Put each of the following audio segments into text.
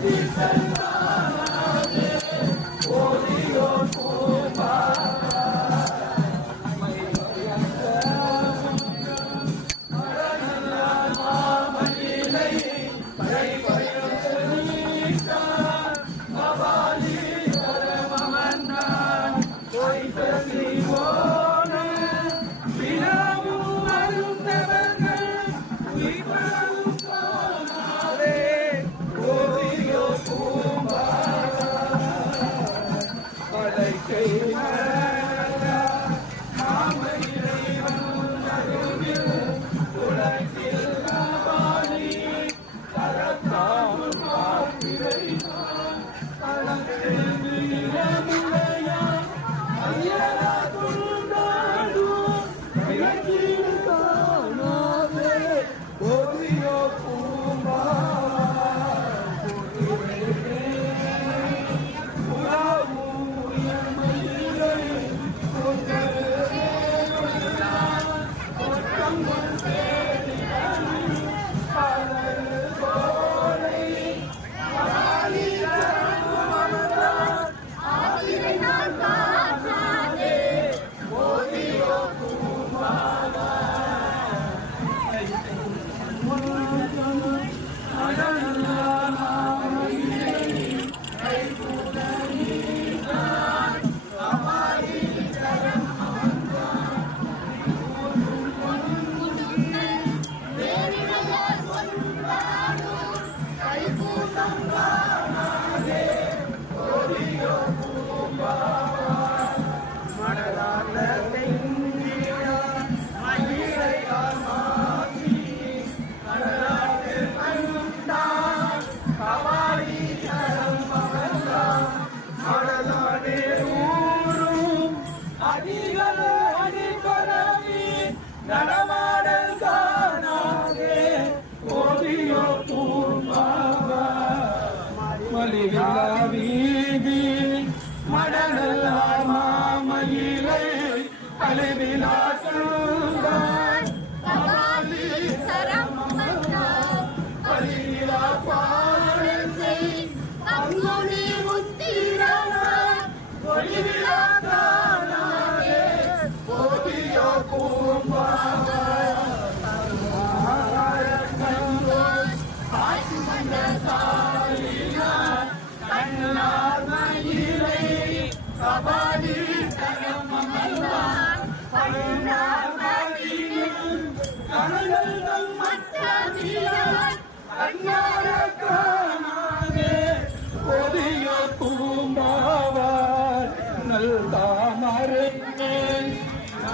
Happy Sunday. Congratulations. 감사합니다. கழுவினாட்டுங்கள்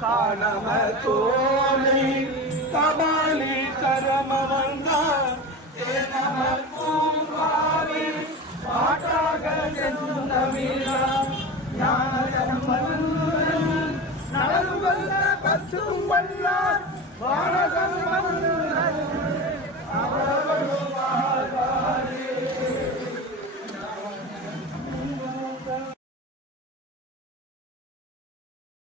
காணம தோழி கபாலி கரம வந்தார். பூங்காவில் பாட்டாக சென்றும் தமிழா